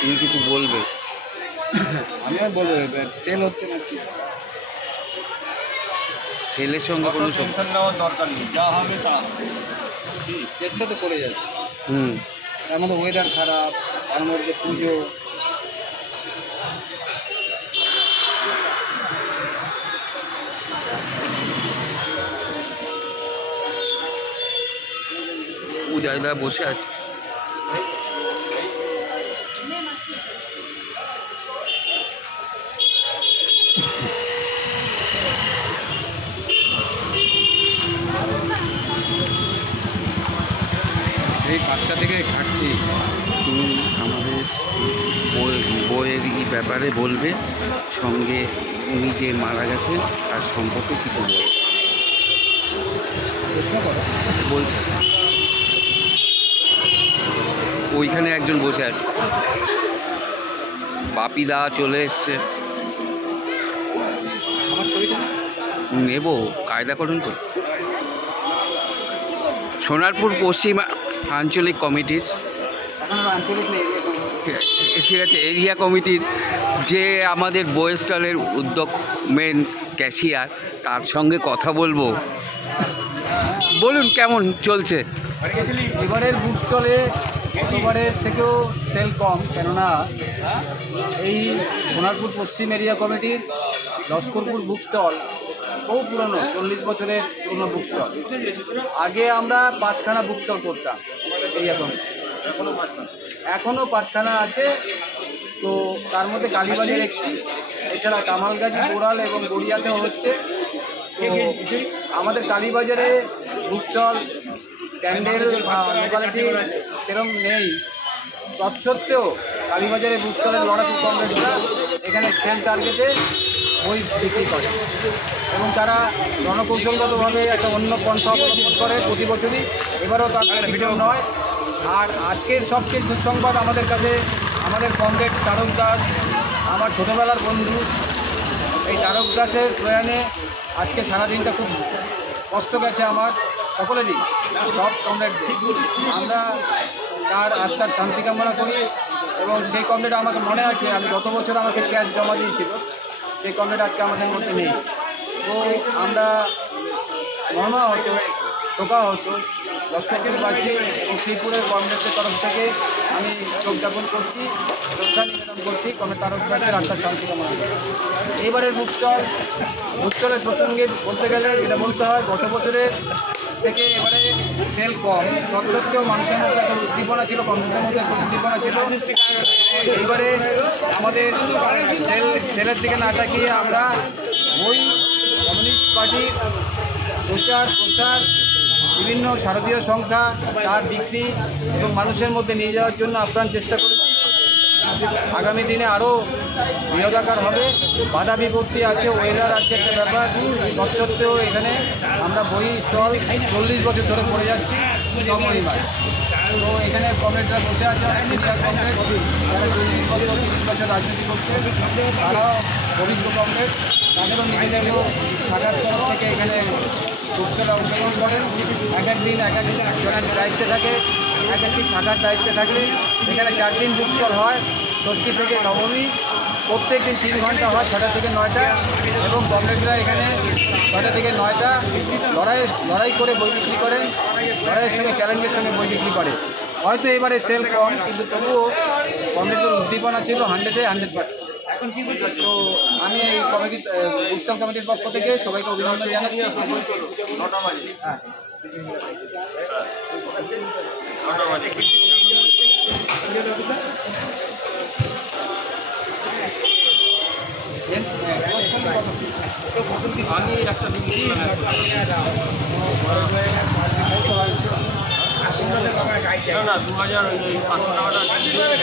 তুমি কিছু বলবে? আমি আর বলবো সেল হচ্ছে না, সেলের সঙ্গে কোনো টেনশন নেওয়ার দরকার নেই, যা হবে তা চেষ্টা তো করে যাচ্ছে। তার মধ্যে ওয়েদার খারাপ, তার মধ্যে পুজো, পূজাদা বসে আছে। এই 5টা থেকে খাচ্ছি। তুমি আমাদের বইয়ের এই ব্যাপারে বলবে, সঙ্গে উনি যে মারা গেছেন তার সম্পর্কে কিছু বলবে। প্রশ্ন করো। বলছে ওইখানে একজন বসে আছে, বাপিদা চলে এসছে। আমার ছবিটা নেব, কায়দা করুন তো। সোনারপুর পশ্চিম আঞ্চলিক কমিটির, এখন আঞ্চলিক নেই, ঠিক আছে, এরিয়া কমিটির যে আমাদের বই স্টলের উদ্যোগ মেন ক্যাশিয়ার, তার সঙ্গে কথা বলবো। বলুন কেমন চলছে? এবারের বুক স্টলে গতবারের থেকেও সেল কম, কেননা এই সোনারপুর পশ্চিম এরিয়া কমিটির লস্করপুর বুক স্টল বহু পুরনো, 40 বছরের পুরনো বুক স্টল। আগে আমরা 5খানা বুক স্টল করতাম এরিয়া কমিটি, এখনও 5খানা আছে। তো তার মধ্যে কালীবাজার একটি, এছাড়া কামালগাজী, কোরাল এবং গড়িয়াতেও হচ্ছে। তো আমাদের কালীবাজারে বুক স্টল ক্যান্ডেল লোকালিটি সেরকম নেই, তৎসত্ত্বেও কালীবাজারে বুক স্টলের লড়াকু কমরেডরা এখানে সেল টার্গেটে বই বিক্রি করে এবং তারা জনকৌশলগতভাবে একটা অন্য পন্থা অবলম্বন করে প্রতি বছরই। এবারও তার ভিডিও নয়। আর আজকের সবচেয়ে দুঃসংবাদ আমাদের কাছে, আমাদের কমরেড তারক দাস, আমার ছোটোবেলার বন্ধু, এই তারক দাসের প্রয়াণে আজকে সারাদিনটা খুব কষ্ট গেছে আমার সকলেরই, সব কমরেডদের। আমরা তার আত্মার শান্তি কামনা করি এবং সেই কমরেড আমাকে মনে আছে, আমি গত বছর আমাকে ক্যাশ জমা দিয়েছিল, সেই কমরেড আজকে আমাদের মধ্যে নেই। তো আমরা মর্মা হতো, শোকা হতো লস্করপুরবাসী এবং শ্রীপুরের কমরেডদের তরফ থেকে আমি শোক জ্ঞাপন করছি, শ্রদ্ধা নিবেদন করছি কমরেড তারক দাসের আত্মার শান্তি কামনা করি। এইবারের বুক স্টলের প্রসঙ্গে বলতে গেলে এটা বলতে হয়, গত বছরের থেকে এবারে সেল কম, তৎসত্ত্বেও মানুষের মধ্যে একটা উদ্দীপনা ছিল, কর্মীদের মধ্যে একটা উদ্দীপনা ছিল। এবারে আমাদের সেলের দিকে না তাকিয়ে আমরা বই, কমিউনিস্ট পার্টির প্রচার বিভিন্ন শারদীয় সংখ্যা, তার বিক্রি এবং মানুষের মধ্যে নিয়ে যাওয়ার জন্য আপ্রাণ চেষ্টা করেছি। আগামী দিনে আরও বৃহদাকার হবে। বাধা বিপত্তি আছে, ওয়েদার আছে একটা ব্যাপার, তৎসত্ত্বেও এখানে আমরা বই স্টল 40 বছর ধরে করে যাচ্ছি সমরিমায়। তো এখানে কমরেডরা বসে আছে, অনেক সিনিয়র কমরেড, যারা 40 বছর 30 বছর রাজনীতি করছে, তারাও অভিজ্ঞ কমরেড, তাদেরও নিজেদের শাখার তরফ থেকে এখানে বুকস্টলে অংশগ্রহণ করেন। এক একদিন একজনের দায়িত্বে থাকে, এক একটি শাখার দায়িত্বে থাকলে এখানে 4 দিন বুকস্টল হয়, ষষ্ঠী থেকে নবমী, প্রত্যেক দিন 3 ঘন্টা হয়, 6টা থেকে 9টা, এবং কমরেডরা এখানে 6টা থেকে 9টা লড়াই করে বই বিক্রি করেন, লড়াইয়ের সঙ্গে চ্যালেঞ্জের সঙ্গে বই বিক্রি করে। হয়তো এবারে সেল কম, কিন্তু তবুও কমরেডদের উদ্দীপনা ছিল 100%। তো আমি এই কমিটি বুকস্টল কমিটির পক্ষ থেকে সবাইকে অভিনন্দন জানাচ্ছি। আমি একটা 2000